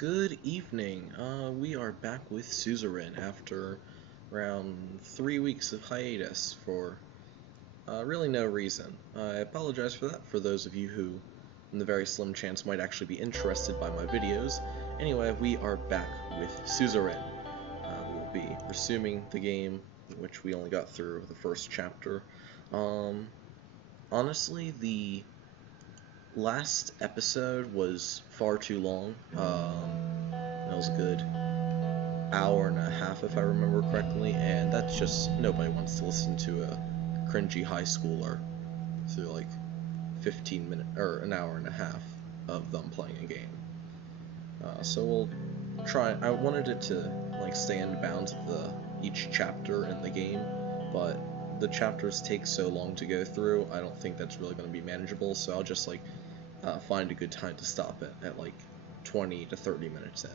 Good evening. We are back with Suzerain after around 3 weeks of hiatus for really no reason. I apologize for that for those of you who, in the very slim chance, might actually be interested by my videos. Anyway, we are back with Suzerain. We will be resuming the game, which we only got through the first chapter. Honestly, the last episode was far too long. That was a good hour and a half, if I remember correctly, and that's just nobody wants to listen to a cringy high schooler through like 15 minutes or an hour and a half of them playing a game. So we'll try. I wanted it to like stay in bounds of each chapter in the game, but the chapters take so long to go through. I don't think that's really going to be manageable. So I'll just like find a good time to stop it at like 20 to 30 minutes in.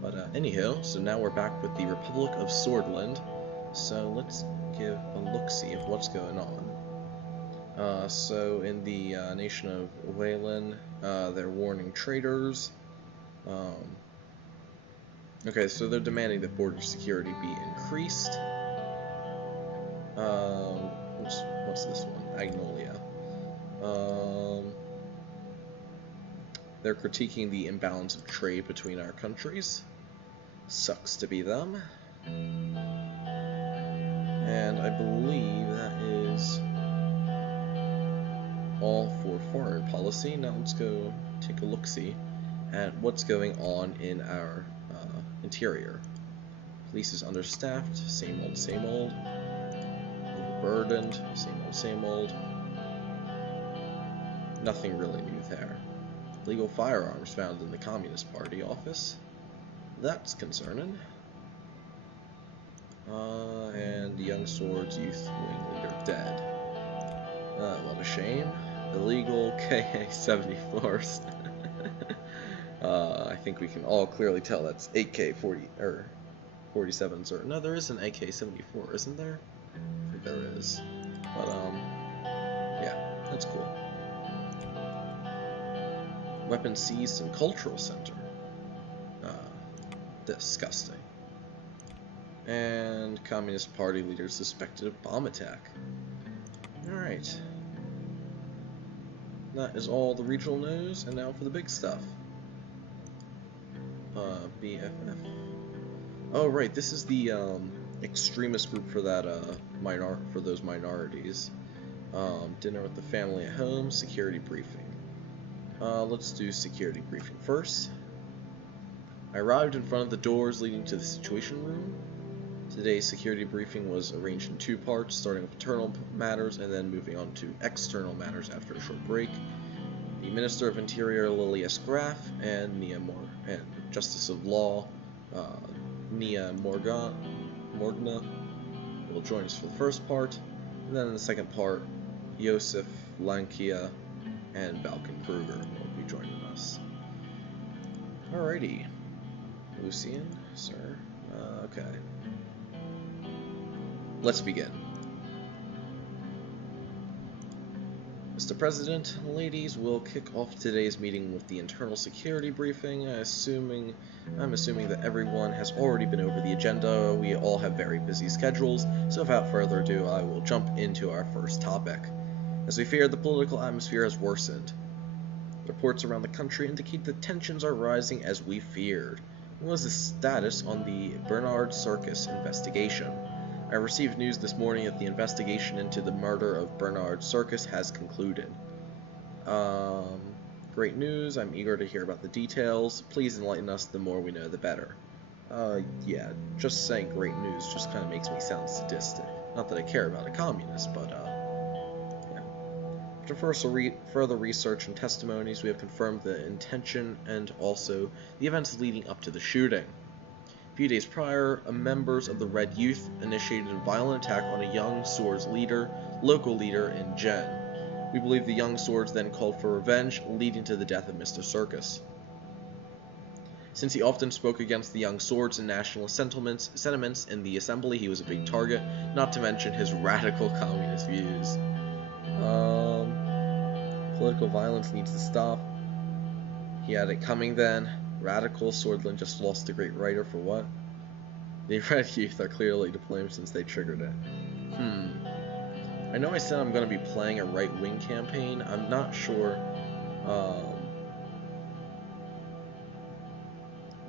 But anyhow, so now we're back with the Republic of Sordland. So let's give a look-see of what's going on. So in the nation of Wayland, they're warning traders. Okay, so they're demanding that border security be increased. What's this one? Agnolia. They're critiquing the imbalance of trade between our countries. Sucks to be them. And I believe that is all for foreign policy. Now let's go take a look-see at what's going on in our interior. Police is understaffed, same old, same old. Overburdened, same old. Nothing really new there. Legal firearms found in the Communist Party office. That's concerning. And Young Swords Youth Wing Leader dead. What a shame. Illegal KA-74s. I think we can all clearly tell that's AK-40 or 47s. Or no, there is an AK-74, isn't there? I think there is. But yeah, that's cool. Weapons seized in Cultural Center. Disgusting. And Communist Party leader suspected of bomb attack. Alright. That is all the regional news, and now for the big stuff. BFF. Oh right, this is the extremist group for that for those minorities. Dinner with the family at home, security briefing. Let's do security briefing first. I arrived in front of the doors leading to the Situation Room. Today's security briefing was arranged in two parts, starting with internal matters and then moving on to external matters after a short break. The Minister of Interior, Lily S. Graff, and Justice of Law, Nia Morgna, will join us for the first part, and then in the second part, Josef Lankia and Balkan Kruger will be joining us. Alrighty. Lucian, sir. Okay. Let's begin. Mr. President, ladies, we'll kick off today's meeting with the internal security briefing. I'm assuming that everyone has already been over the agenda. We all have very busy schedules, so without further ado, I will jump into our first topic. As we feared, the political atmosphere has worsened. Reports around the country indicate that tensions are rising as we feared. What was the status on the Bernard Circas investigation? I received news this morning that the investigation into the murder of Bernard Circas has concluded. Great news. I'm eager to hear about the details. Please enlighten us. The more we know, the better. Yeah, just saying great news just kind of makes me sound sadistic. Not that I care about a communist, but, yeah. After further research and testimonies, we have confirmed the intention and also the events leading up to the shooting. A few days prior, members of the Red Youth initiated a violent attack on a Young Swords local leader in Jen. We believe the Young Swords then called for revenge, leading to the death of Mr. Circas. Since he often spoke against the Young Swords and nationalist sentiments in the assembly, he was a big target, not to mention his radical communist views. Political violence needs to stop. He had it coming then. Radical Sordland just lost a great writer for what? The Red Youth are clearly to blame since they triggered it. I know I said I'm going to be playing a right-wing campaign. I'm not sure.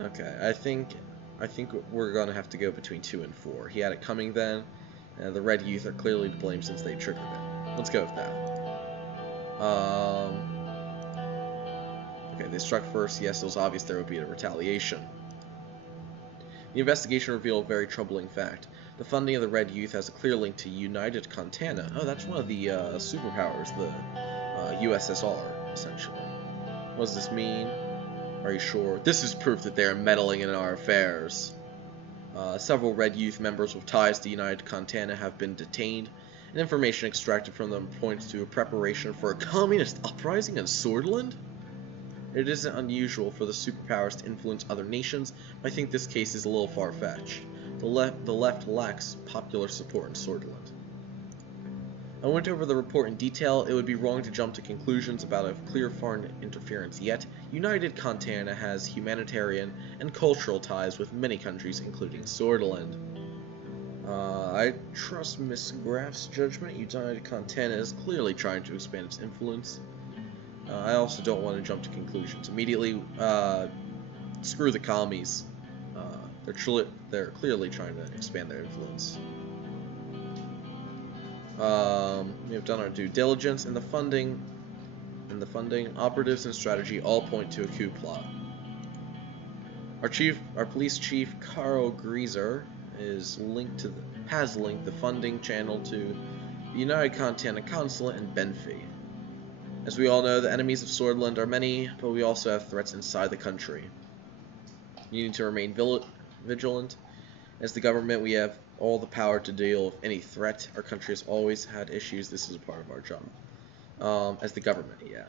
Okay, I think we're going to have to go between 2 and 4. He had it coming then. The Red Youth are clearly to blame since they triggered it. Let's go with that. Okay, they struck first. Yes, it was obvious there would be a retaliation. The investigation revealed a very troubling fact. The funding of the Red Youth has a clear link to United Contana. Oh, that's one of the superpowers, the USSR, essentially. What does this mean? Are you sure? This is proof that they are meddling in our affairs. Several Red Youth members with ties to United Contana have been detained, and information extracted from them points to a preparation for a communist uprising in Sordland. It isn't unusual for the superpowers to influence other nations, but I think this case is a little far-fetched. The left lacks popular support in Sordland. I went over the report in detail. It would be wrong to jump to conclusions about a clear foreign interference, yet United Contana has humanitarian and cultural ties with many countries, including Sordland. I trust Miss Graff's judgment. United Contana is clearly trying to expand its influence. I also don't want to jump to conclusions immediately. Screw the commies. They're clearly trying to expand their influence. We have done our due diligence, and the funding, operatives, and strategy all point to a coup plot. Our police chief, Carl Grieser, has linked the funding channel to the United Contana Consulate in Benfey. As we all know, the enemies of Sordland are many, but we also have threats inside the country. You need to remain vigilant. As the government, we have all the power to deal with any threat. Our country has always had issues. This is a part of our job. As the government, yeah.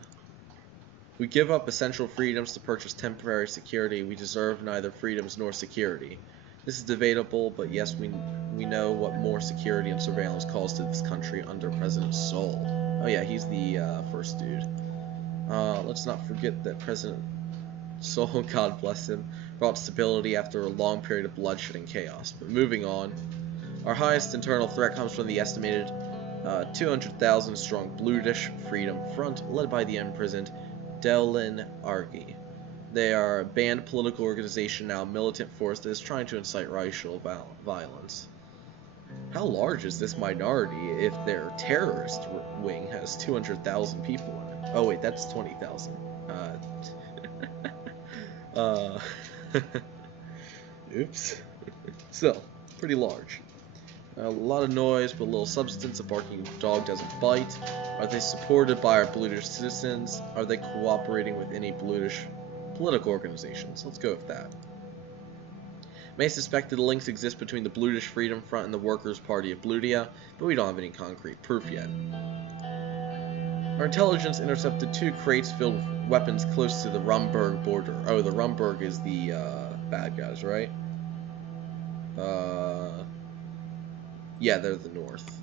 We give up essential freedoms to purchase temporary security. We deserve neither freedoms nor security. This is debatable, but yes, we know what more security and surveillance calls to this country under President Sol. Oh yeah, he's the first dude. Let's not forget that President Sol, God bless him, brought stability after a long period of bloodshed and chaos. But moving on, our highest internal threat comes from the estimated 200,000 strong British Freedom Front, led by the imprisoned Delin Argy. They are a banned political organization, now a militant force that is trying to incite racial violence. How large is this minority if their terrorist wing has 200,000 people in it? Oh wait, that's 20,000. Oops. So, pretty large. A lot of noise, but little substance. A barking dog doesn't bite. Are they supported by our British citizens? Are they cooperating with any British political organizations? Let's go with that. May suspect that links exist between the British Freedom Front and the Workers' Party of Bludia, but we don't have any concrete proof yet. Our intelligence intercepted 2 crates filled with weapons close to the Rumberg border. Oh, the Rumberg is the bad guys, right? Yeah, they're the north.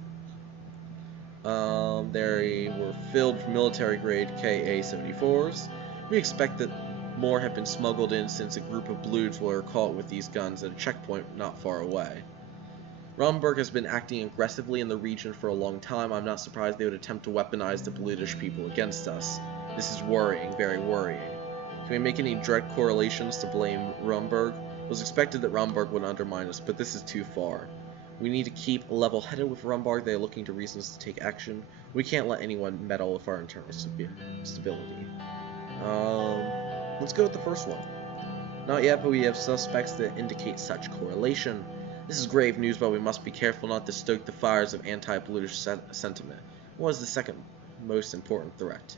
They were filled with military-grade Ka-74s. We expect that more have been smuggled in since a group of Blues were caught with these guns at a checkpoint not far away. Rumberg has been acting aggressively in the region for a long time. I'm not surprised they would attempt to weaponize the British people against us. This is worrying, very worrying. Can we make any direct correlations to blame Rumberg? It was expected that Rumberg would undermine us, but this is too far. We need to keep level-headed with Rumberg. They are looking to reasons to take action. We can't let anyone meddle with our internal stability. Let's go with the first one. Not yet, but we have suspects that indicate such correlation. This is grave news, but we must be careful not to stoke the fires of anti-British sentiment. What is the second most important threat?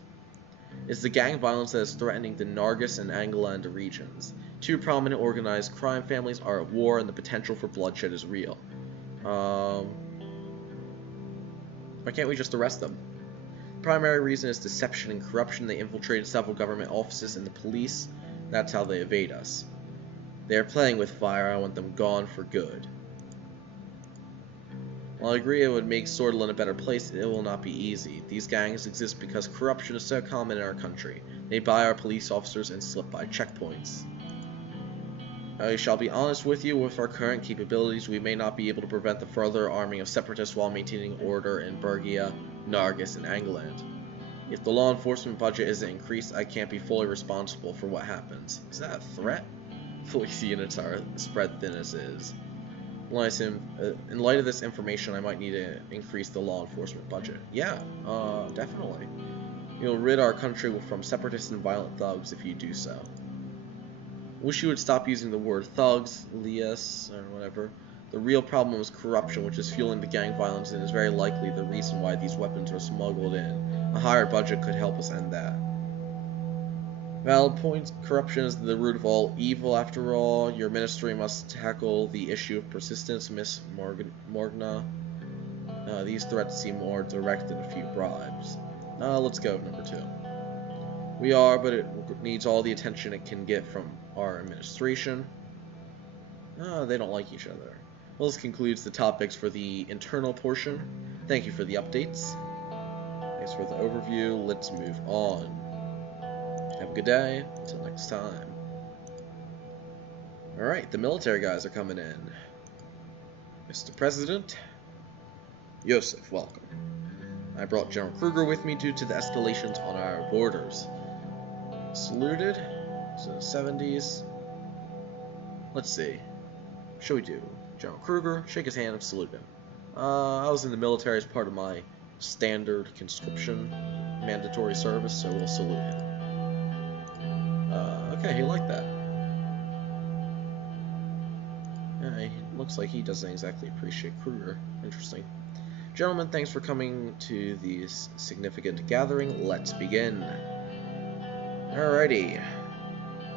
It's the gang violence that is threatening the Nargis and Angland regions. 2 prominent organized crime families are at war, and the potential for bloodshed is real. Why can't we just arrest them? The primary reason is deception and corruption. They infiltrated several government offices and the police. That's how they evade us. They are playing with fire. I want them gone for good. While I agree it would make Sordland a better place, it will not be easy. These gangs exist because corruption is so common in our country. They buy our police officers and slip by checkpoints. I shall be honest with you, with our current capabilities, we may not be able to prevent the further arming of separatists while maintaining order in Bergia, Nargis, and England. If the law enforcement budget isn't increased, I can't be fully responsible for what happens. Is that a threat? Police units are spread thin as is. In light of this information, I might need to increase the law enforcement budget. Yeah, definitely. You'll rid our country from separatists and violent thugs if you do so. Wish you would stop using the word thugs, lias, or whatever. The real problem is corruption, which is fueling the gang violence and is very likely the reason why these weapons are smuggled in. A higher budget could help us end that. Valid point. Corruption is the root of all evil, after all. Your ministry must tackle the issue of persistence, Miss Morgana. These threats seem more direct than a few bribes. Let's go with number 2. We are, but it needs all the attention it can get from our administration. They don't like each other. Well, this concludes the topics for the internal portion. Thank you for the updates. Thanks for the overview. Let's move on. Have a good day. Until next time. Alright, the military guys are coming in. Mr. President. Yosef, welcome. I brought General Kruger with me due to the escalations on our borders. Saluted. So 70s. Let's see. What should we do? General Kruger, shake his hand and salute him. I was in the military as part of my standard conscription mandatory service, so we'll salute him. Okay, he liked that. Yeah, he looks like he doesn't exactly appreciate Kruger. Interesting. Gentlemen, thanks for coming to this significant gathering. Let's begin. Alrighty.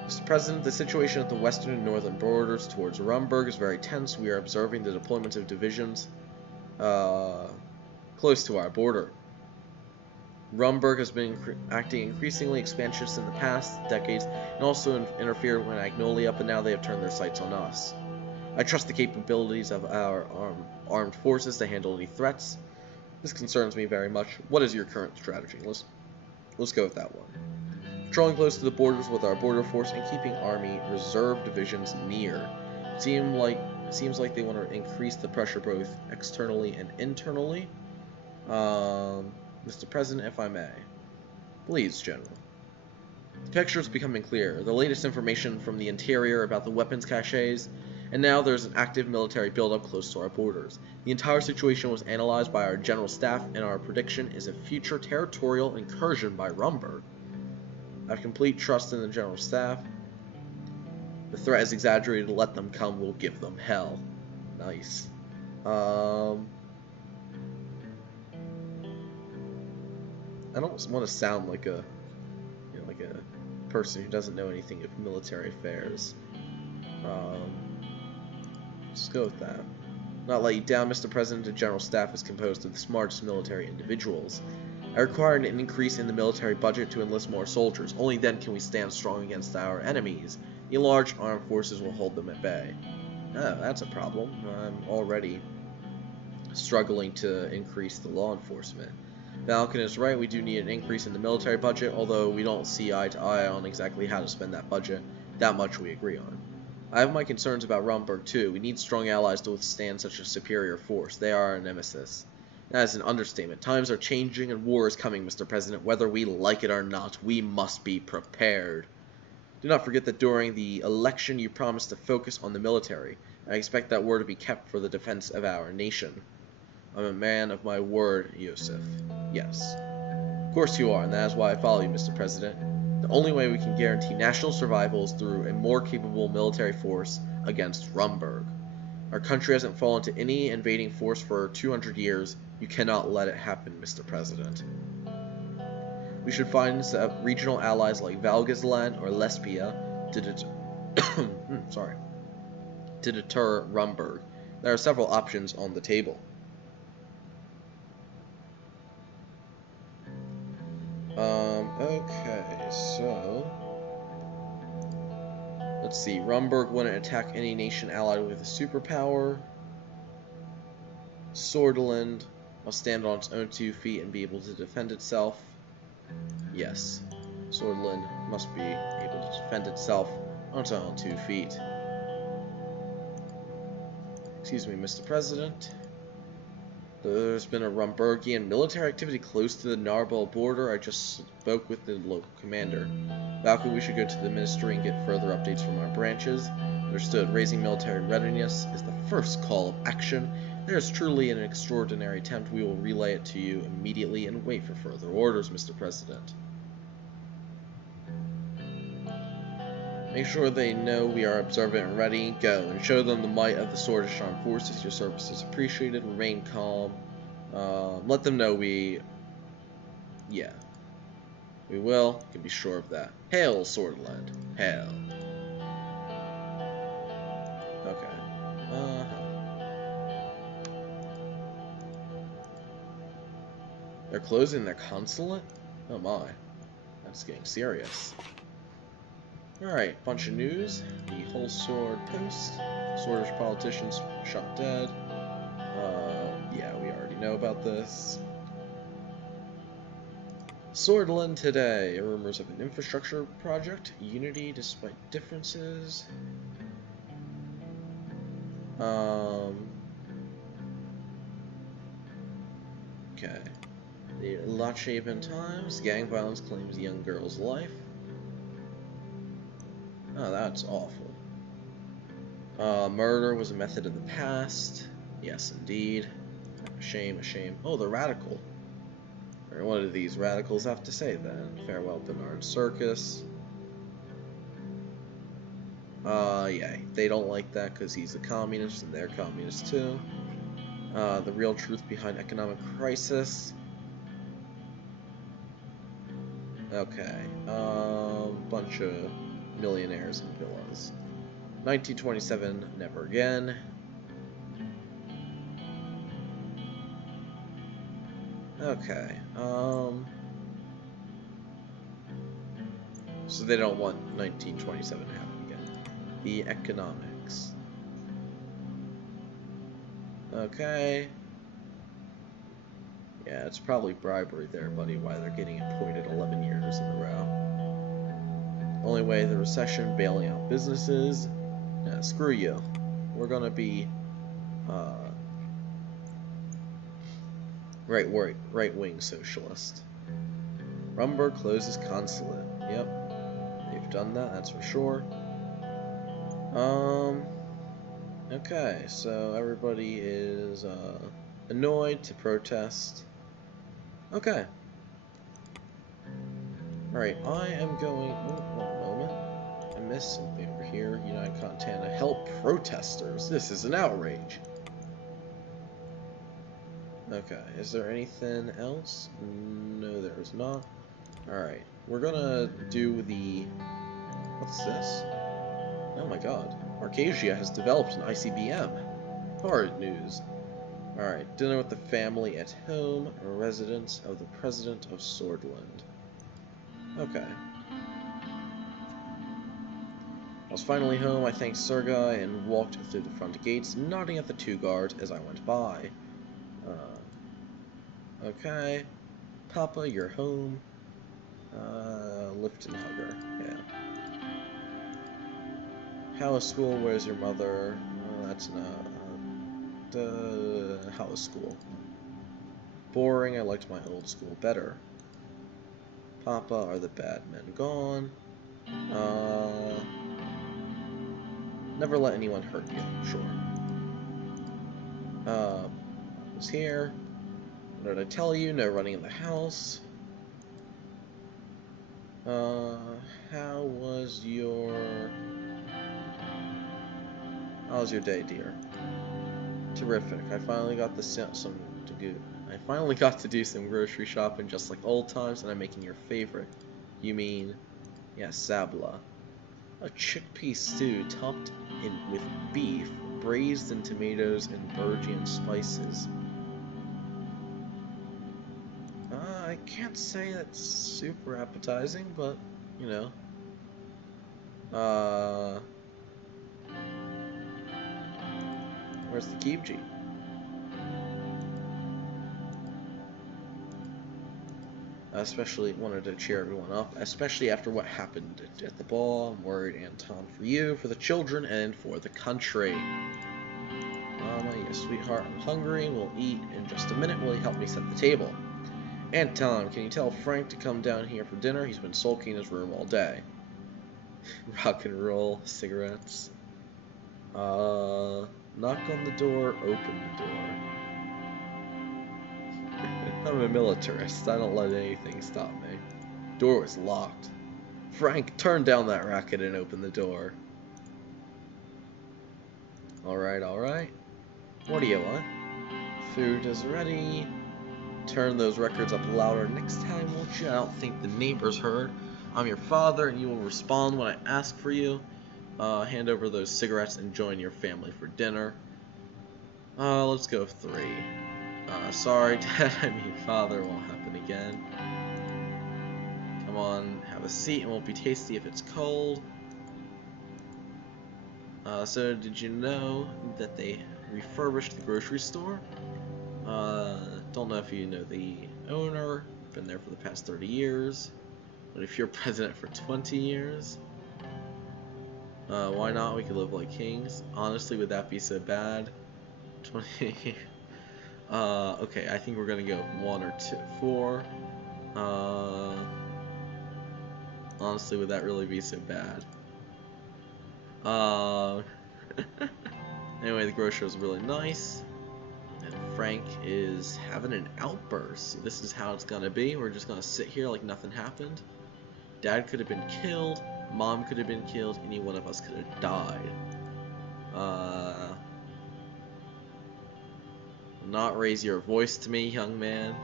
Mr. President, the situation at the western and northern borders towards Rumberg is very tense. We are observing the deployment of divisions close to our border. Rumberg has been acting increasingly expansionist in the past decades and also interfered when Agnolia, but now they have turned their sights on us. I trust the capabilities of our armed forces to handle any threats. This concerns me very much. What is your current strategy? Let's go with that one. Patrolling close to the borders with our border force and keeping Army Reserve divisions near. It seems like they want to increase the pressure both externally and internally. Mr. President, if I may. Please, General. The picture is becoming clearer. The latest information from the interior about the weapons caches, and now there's an active military buildup close to our borders. The entire situation was analyzed by our General Staff, and our prediction is a future territorial incursion by Rumberg. I have complete trust in the General Staff. The threat is exaggerated. Let them come. We'll give them hell. Nice. I don't want to sound like a, like a person who doesn't know anything of military affairs. Let's go with that. Not let you down, Mr. President. The General Staff is composed of the smartest military individuals. I require an increase in the military budget to enlist more soldiers. Only then can we stand strong against our enemies. The large armed forces will hold them at bay. Oh, that's a problem. I'm already struggling to increase the law enforcement. Falcon is right, we do need an increase in the military budget, although we don't see eye to eye on exactly how to spend that budget. That much we agree on. I have my concerns about Rumberg too. We need strong allies to withstand such a superior force. They are our nemesis. That is an understatement. Times are changing and war is coming, Mr. President. Whether we like it or not, we must be prepared. Do not forget that during the election you promised to focus on the military. I expect that word to be kept for the defense of our nation. I'm a man of my word, Yosef. Yes. Of course you are, and that is why I follow you, Mr. President. The only way we can guarantee national survival is through a more capable military force against Rumberg. Our country hasn't fallen to any invading force for 200 years. You cannot let it happen, Mr. President. We should find regional allies like Valgisland or Lesbia to deter Rumberg. There are several options on the table. Okay, so let's see. Rumberg wouldn't attack any nation allied with a superpower. Sordland must stand on its own 2 feet and be able to defend itself. Yes, Sordland must be able to defend itself on its own 2 feet. Excuse me, Mr. President. There's been a Rumbergian military activity close to the Narbal border. I just spoke with the local commander. Valkyrie, we should go to the ministry and get further updates from our branches. Understood. Raising military readiness is the first call of action. There is truly an extraordinary attempt. We will relay it to you immediately and wait for further orders, Mr. President. Make sure they know we are observant and ready. Go and show them the might of the Sordland armed forces. Your service is appreciated. Remain calm. Let them know we... Yeah. We will. You can be sure of that. Hail, Sordland. Hail. Okay. They're closing their consulate? Oh my. That's getting serious. Alright, bunch of news. The whole sword post. Swordish politicians shot dead. Yeah, we already know about this. Sordland today. Rumors of an infrastructure project. Unity despite differences. Okay. The Lotshaven Times. Gang violence claims young girl's life. Oh, that's awful. Murder was a method of the past. Yes, indeed. A shame, a shame. Oh, the radical. Or what do these radicals have to say then? Farewell, Bernard Circas. Yeah, they don't like that because he's a communist and they're communists too. The real truth behind economic crisis. Okay. Bunch of millionaires and villas. 1927, never again. Okay, so they don't want 1927 to happen again. The economics. Okay. Yeah, it's probably bribery there, buddy, why they're getting appointed 11 years in a row. Only way the recession, bailing out businesses. Nah, screw you. We're gonna be right-wing socialist. Rumberg closes consulate. Yep, they've done that. That's for sure. Okay, so everybody is annoyed to protest. Okay. Alright, I am going... Oh, one moment. I missed something over here. United Contana. Help protesters. This is an outrage. Okay, is there anything else? No, there is not. Alright, we're gonna do the... What's this? Oh my god. Arcasia has developed an ICBM. Horrid news. Alright, dinner with the family at home, a residence of the President of Sordland. Okay. I was finally home. I thanked Sergei and walked through the front gates, nodding at the two guards as I went by. Okay. Papa, you're home. Lift and hug her. Yeah. How is school? Where's your mother? That's not... how is school? Boring. I liked my old school better. Papa, are the bad men gone? Never let anyone hurt you. Sure. I was here. What did I tell you? No running in the house. How was your day, dear? Terrific. I finally got to do some grocery shopping just like old times, and I'm making your favorite. You mean, yeah, sabla. A chickpea stew topped with beef, braised in tomatoes and Bergian spices. I can't say that's super appetizing, but, you know. Where's the kimchi? Especially wanted to cheer everyone up, especially after what happened at the ball. I'm worried, Anton, for you, for the children, and for the country. Yes, sweetheart, I'm hungry. We'll eat in just a minute. Will you help me set the table? Anton, can you tell Frank to come down here for dinner? He's been sulking in his room all day. Rock and roll, cigarettes. Knock on the door, open the door. I'm a militarist. I don't let anything stop me. Door was locked. Frank, turn down that racket and open the door. Alright, alright. What do you want? Food is ready. Turn those records up louder next time, won't you? I don't think the neighbors heard. I'm your father, and you will respond when I ask for you. Hand over those cigarettes and join your family for dinner. Let's go 3. Sorry, Dad, I mean Father, won't happen again. Come on, have a seat. It won't be tasty if it's cold. So did you know that they refurbished the grocery store? Don't know if you know the owner. Been there for the past 30 years. But if you're president for 20 years, why not? We could live like kings. Honestly, would that be so bad? 20. Okay, I think we're gonna go 1 or 2, 4. Honestly, would that really be so bad? Anyway, the grocer is really nice. And Frank is having an outburst. So this is how it's gonna be. We're just gonna sit here like nothing happened. Dad could have been killed. Mom could have been killed. Any one of us could have died. Not raise your voice to me, young man.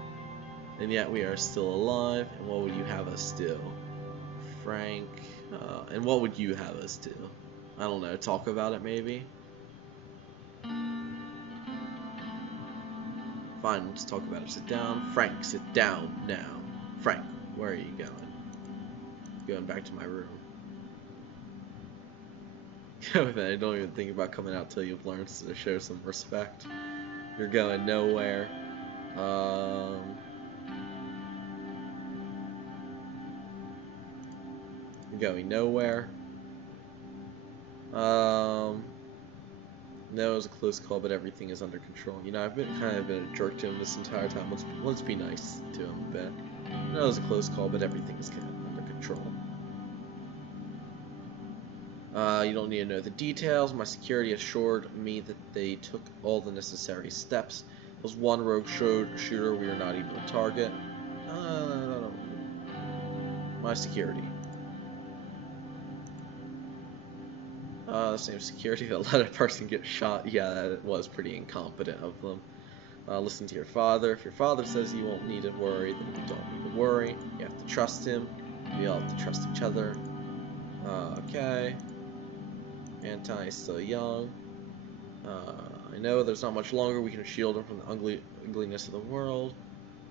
And yet we are still alive. And what would you have us do? Frank, and what would you have us do? I don't know, talk about it maybe? Fine, let's talk about it. Sit down. Frank, sit down now. Frank, where are you going? Going back to my room. I don't even think about coming out till you've learned to show some respect. You're going nowhere. You're going nowhere. No, it was a close call, but everything is under control. You know, I've been kind of been a jerk to him this entire time. Let's be nice to him a bit. No, it was a close call, but everything is kind of under control. You don't need to know the details. My security assured me that they took all the necessary steps. There was one rogue shooter we were not able to target. My security. Same security that let a person get shot. Yeah, that was pretty incompetent of them. Listen to your father. If your father says you won't need to worry, then you don't need to worry. You have to trust him. We all have to trust each other. Okay. Anton is still young. I know there's not much longer we can shield him from the ugliness of the world.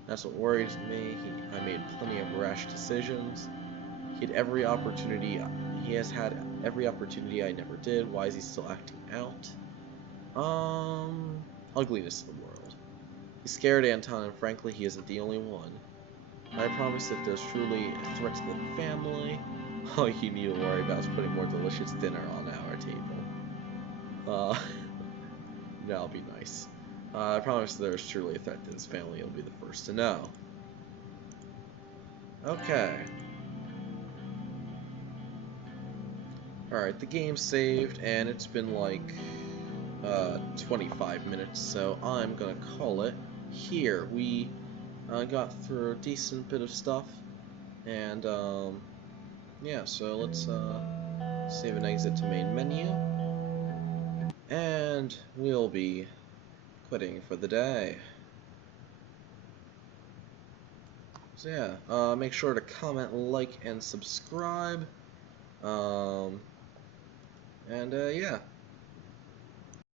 That's what worries me. I made plenty of rash decisions. He has had every opportunity I never did. Why is he still acting out? Ugliness of the world. He's scared, Anton, and frankly, he isn't the only one. I promise if there's truly a threat to the family, all you need to worry about is putting more delicious dinner on our table. That'll be nice. I promise if there's truly a threat to this family, you'll be the first to know. Okay. Alright, the game saved, and it's been like 25 minutes, so I'm gonna call it here. We got through a decent bit of stuff, and yeah, so let's save and exit to main menu, and we'll be quitting for the day. So yeah, make sure to comment, like, and subscribe. And yeah.